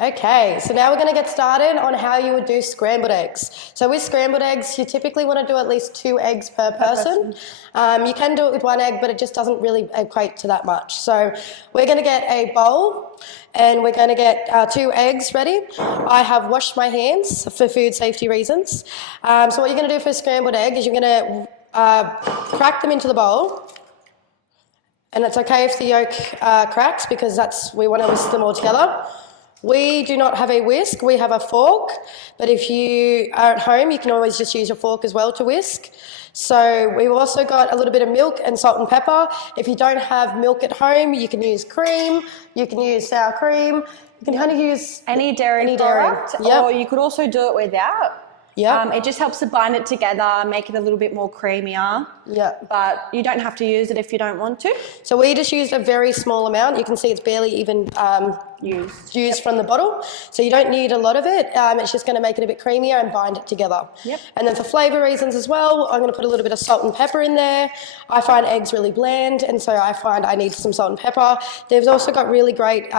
Okay, so now we're going to get started on how you would do scrambled eggs. So with scrambled eggs, you typically want to do at least 2 eggs per person. You can do it with 1 egg, but it just doesn't really equate to that much. So we're going to get a bowl and we're going to get 2 eggs ready. I have washed my hands for food safety reasons. So what you're going to do for a scrambled egg is you're going to crack them into the bowl. And it's okay if the yolk cracks because we want to whisk them all together. We do not have a whisk, we have a fork, but if you are at home, you can always just use your fork as well to whisk. So we've also got a little bit of milk and salt and pepper. If you don't have milk at home, you can use cream, you can use sour cream, you can kind of use any dairy product, Yep. or you could also do it without. Yeah. It just helps to bind it together, make it a little bit more creamier. Yeah. But you don't have to use it if you don't want to. So we just used a very small amount. You can see it's barely even used from the bottle. So you don't need a lot of it. It's just going to make it a bit creamier and bind it together. Yep. And then for flavour reasons as well, I'm going to put a little bit of salt and pepper in there. I find eggs really bland, and so I find I need some salt and pepper. They've also got really great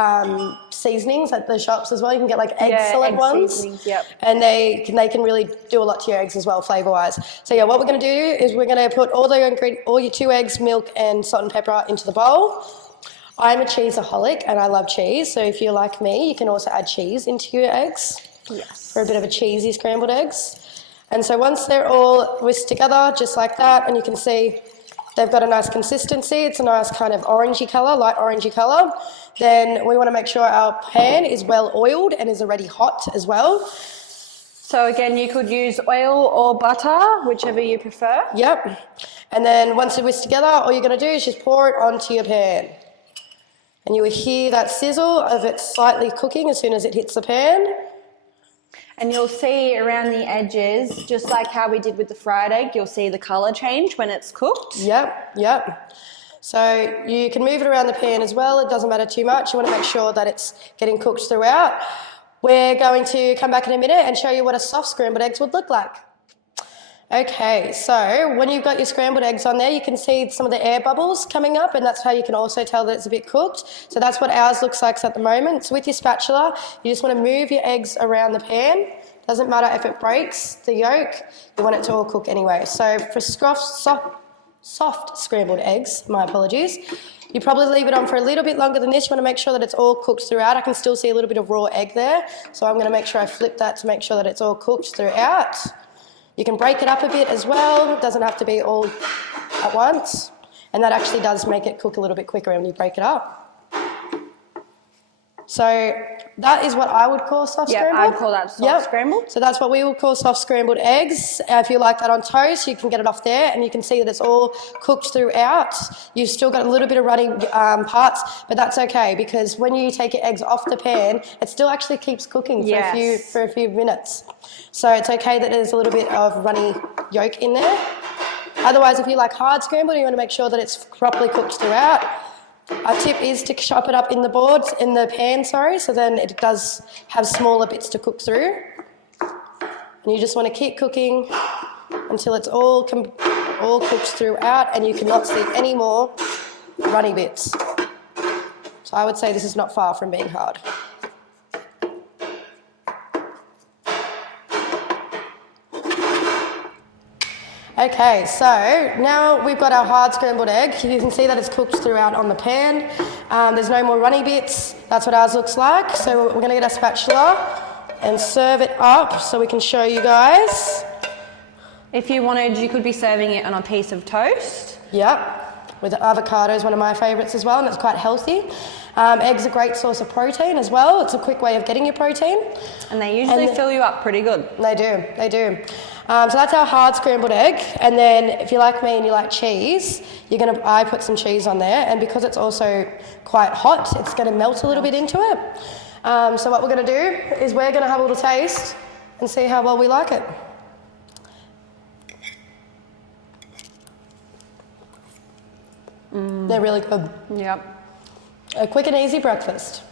seasonings at the shops as well. You can get like egg salad ones. Yep. And they can really do a lot to your eggs as well, flavour-wise. So yeah, what we're going to do is we're going to put all your 2 eggs, milk and salt and pepper into the bowl. I'm a cheeseaholic and I love cheese, so if you're like me, you can also add cheese into your eggs. Yes. For a bit of a cheesy scrambled eggs. And so once they're all whisked together, just like that, and you can see they've got a nice consistency, it's a nice kind of orangey colour, light orangey colour, then we want to make sure our pan is well oiled and is already hot as well. So again, you could use oil or butter, whichever you prefer. Yep. And then once it's whisked together, all you're going to do is just pour it onto your pan. And you will hear that sizzle of it slightly cooking as soon as it hits the pan. And you'll see around the edges, just like how we did with the fried egg, you'll see the colour change when it's cooked. Yep. So you can move it around the pan as well. It doesn't matter too much. You want to make sure that it's getting cooked throughout. We're going to come back in a minute and show you what a soft scrambled eggs would look like. Okay, so when you've got your scrambled eggs on there, you can see some of the air bubbles coming up, and that's how you can also tell that it's a bit cooked. So that's what ours looks like at the moment. So with your spatula, you just want to move your eggs around the pan. Doesn't matter if it breaks the yolk, you want it to all cook anyway. So for soft scrambled eggs, my apologies, you probably leave it on for a little bit longer than this. You want to make sure that it's all cooked throughout. I can still see a little bit of raw egg there, so I'm going to make sure I flip that to make sure that it's all cooked throughout. You can break it up a bit as well. It doesn't have to be all at once. And that actually does make it cook a little bit quicker when you break it up. So that is what I would call soft scrambled. Yeah, I'd call that soft scrambled. So that's what we would call soft scrambled eggs. If you like that on toast, you can get it off there and you can see that it's all cooked throughout. You've still got a little bit of runny parts, but that's okay because when you take your eggs off the pan, it still actually keeps cooking for a few minutes. So it's okay that there's a little bit of runny yolk in there. Otherwise, if you like hard scrambled, you want to make sure that it's properly cooked throughout. Our tip is to chop it up in the pan, so then it does have smaller bits to cook through. And you just want to keep cooking until it's all cooked throughout and you cannot see any more runny bits. So I would say this is not far from being hard. Okay, so now we've got our hard scrambled egg. You can see that it's cooked throughout on the pan. There's no more runny bits. That's what ours looks like. So we're going to get our spatula and serve it up so we can show you guys. If you wanted, you could be serving it on a piece of toast. Yep, with avocado is one of my favourites as well, and it's quite healthy. Eggs are a great source of protein as well. It's a quick way of getting your protein. And they usually fill you up pretty good. They do. So that's our hard scrambled egg, and then if you're like me and you like cheese, I put some cheese on there, and because it's also quite hot, it's going to melt a little bit into it. So what we're going to do is we're going to have a little taste and see how well we like it. They're really good. Yep. A quick and easy breakfast.